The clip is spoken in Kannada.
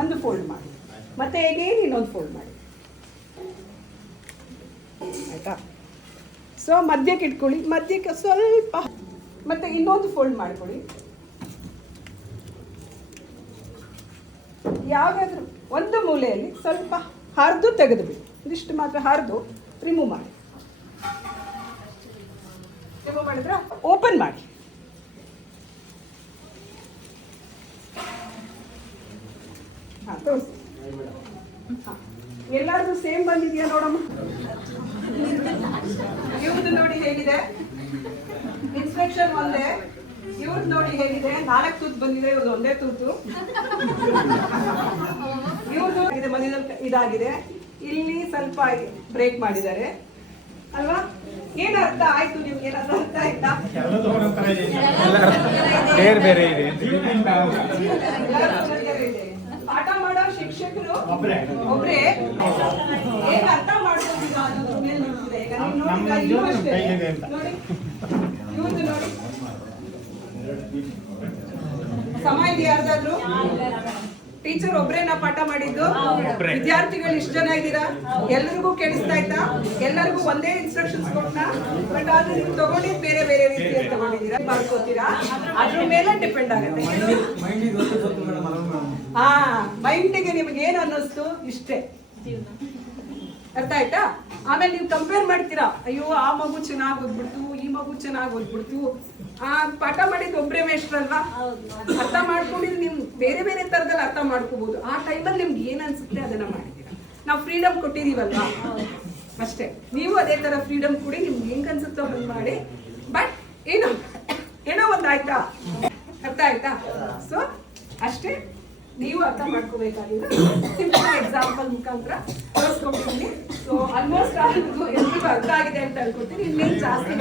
ಒಂದು ಫೋಲ್ಡ್ ಮಾಡಿ, ಮತ್ತೆ ಹೇಗೇನು ಇನ್ನೊಂದು ಫೋಲ್ಡ್ ಮಾಡಿ, ಆಯಿತಾ? ಸೊ ಮಧ್ಯಕ್ಕೆ ಇಟ್ಕೊಳ್ಳಿ, ಮಧ್ಯಕ್ಕೆ ಸ್ವಲ್ಪ ಮತ್ತೆ ಇನ್ನೊಂದು ಫೋಲ್ಡ್ ಮಾಡ್ಕೊಳ್ಳಿ. ಯಾವುದಾದ್ರೂ ಒಂದು ಮೂಲೆಯಲ್ಲಿ ಸ್ವಲ್ಪ ಹರಿದು ತೆಗೆದುಬಿಡಿ, ಇದಿಷ್ಟು ಮಾತ್ರ ಹರಿದು ರಿಮೂವ್ ಮಾಡಿ. ರಿಮೂವ್ ಮಾಡಿದ್ರೆ ಓಪನ್ ಮಾಡಿ. ಹಾಂ ತೋರಿಸಿ. ಹಾಂ ಎಲ್ಲಾರ್ದು ಸೇಮ್ ಬಂದಿದೆಯಾ ನೋಡಮ್ಮ. ಇವ್ರದ್ದು ನೋಡಿ ಹೇಗಿದೆ, ಇನ್ಸ್ಟ್ರಕ್ಷನ್ ಒಂದೇ. ಇವ್ರದ್ದು ನೋಡಿ ಹೇಗಿದೆ, 4 ತೂತು ಬಂದಿದೆ, ಇವ್ರದ್ದು ಒಂದೇ ತೂತು. ಇವ್ರದ್ದು ಮಧ್ಯದಲ್ಲಿ ಇದಾಗಿದೆ, ಇಲ್ಲಿ ಸ್ವಲ್ಪ ಬ್ರೇಕ್ ಮಾಡಿದ್ದಾರೆ ಅಲ್ವಾ? ಏನ್ ಅರ್ಥ ಆಯ್ತು ನಿಮ್ಗೆ? ಏನಾದ್ರು ಅರ್ಥ ಆಯ್ತಾ? ಬೇರೆ ಇದೆ. ಪಾಠ ಮಾಡೋ ಶಿಕ್ಷಕರು ಒಬ್ರೇ. ಏನ್ ಅರ್ಥ ಮಾಡ್ಕೊಂಡಿಲ್ಲ ಅನ್ನೋದ್ರ ಮೇಲೆ ನಿಂತಿದೆ. ಈಗ ನೀವು ನೋಡಿ, ಇವ್ರದ್ದು ನೋಡಿ ಸಮ ಇದೆಯಾ? ಯಾರ್ದಾದ್ರು ಟೀಚರ್ ಒಬ್ರೇನಾ ಪಾಠ ಮಾಡಿದ್ದು? ವಿದ್ಯಾರ್ಥಿಗಳು ಇಷ್ಟು ಜನ ಇದ್ದೀರಾ? ಎಲ್ರಿಗೂ ಕೇಳಿಸ್ತಾ ಇತ್ತಾ? ಎಲ್ಲರಿಗೂ ಒಂದೇ ಇನ್ಸ್ಟ್ರಕ್ಷನ್ಸ್ ಕೊಟ್ಟ? ಬಟ್ ಆದ್ರೆ ನೀವು ತಗೊಂಡಿದ್ದು ಬೇರೆ ಬೇರೆ ರೀತಿಯಲ್ಲಿ ತಗೊಂಡಿದ್ದೀರಾ, ಮಾಡ್ಕೋತೀರಾ, ಅದ್ರ ಮೇಲೆ ಡಿಪೆಂಡ್ ಆಗುತ್ತೆ. ಹಾ, ಮೈಂಡಿಗೆ ನಿಮ್ಗೆ ಏನು ಅನ್ನಿಸ್ತು ಇಷ್ಟೇ, ಅರ್ಥ ಆಯ್ತಾ? ಆಮೇಲೆ ನೀವು ಕಂಪೇರ್ ಮಾಡ್ತೀರಾ, ಅಯ್ಯೋ ಆ ಮಗು ಚೆನ್ನಾಗಿ ಓದ್ಬಿಡ್ತು, ಈ ಮಗು ಚೆನ್ನಾಗಿ ಓದ್ಬಿಡ್ತು. ಆ ಪಾಠ ಮಾಡಿದ್ದು ಒಬ್ಬರೇ ಮೇಷ್ಟ್ರಲ್ವಾ? ಅರ್ಥ ಮಾಡ್ಕೊಂಡಿದ್ದು ನೀವು ಬೇರೆ ಬೇರೆ ತರದಲ್ಲಿ ಅರ್ಥ ಮಾಡ್ಕೋಬಹುದು. ಆ ಟೈಮಲ್ಲಿ ನಿಮ್ಗೆ ಏನ್ ಅನ್ಸುತ್ತೆ ಅದನ್ನ ಮಾಡಿದ್ದೀರಾ. ನಾವು ಫ್ರೀಡಮ್ ಕೊಟ್ಟಿದೀವಲ್ವಾ, ಅಷ್ಟೇ. ನೀವು ಅದೇ ತರ ಫ್ರೀಡಮ್ ಕೊಡಿ, ನಿಮ್ಗೆ ಹೆಂಗ್ ಅನ್ಸುತ್ತೋ ಹಂಗ್ ಮಾಡಿ. ಬಟ್ ಏನೋ ಒಂದಾಯ್ತಾ, ಅರ್ಥ ಆಯ್ತಾ? ಸೊ ಅಷ್ಟೇ, ನೀವು ಅರ್ಥ ಮಾಡ್ಕೋಬೇಕಾಗಿದೆ. ಎಕ್ಸಾಂಪಲ್ ಮುಖಾಂತರ ತೋರಿಸ್ಕೊಂಡಿದ್ದೀನಿ. ಸೊ ಆಲ್ಮೋಸ್ಟ್ ಎಲ್ರಿಗೂ ಅರ್ಥ ಆಗಿದೆ ಅಂತ ಅನ್ಕೊಳ್ತೀನಿ. ಇನ್ನೇನು ಜಾಸ್ತಿ